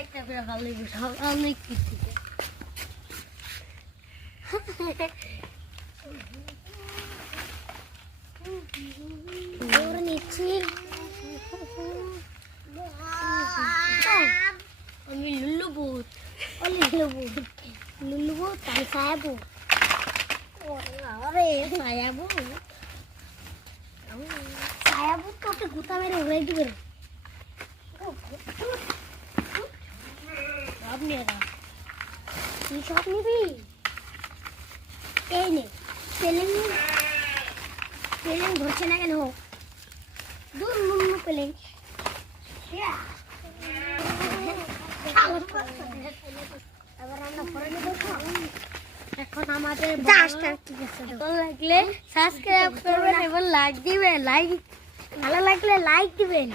একটা করে ভালো অনেক কিছু নিচ্ছি আমি লুল্লু ভূত আমি ছায়াবু আরে ছায়াবু তোকে গুতা মেরে উড়াই দিবে সব নিয়ে যা তুই সব নিবি এই নে পেলেন ধরছে না কেন দূর লুল্লু পেলেন এখন আমাদের লাগলে সাবস্ক্রাইব করবেন এবং লাইক দিবেন ভালো লাগলে লাইক দিবেন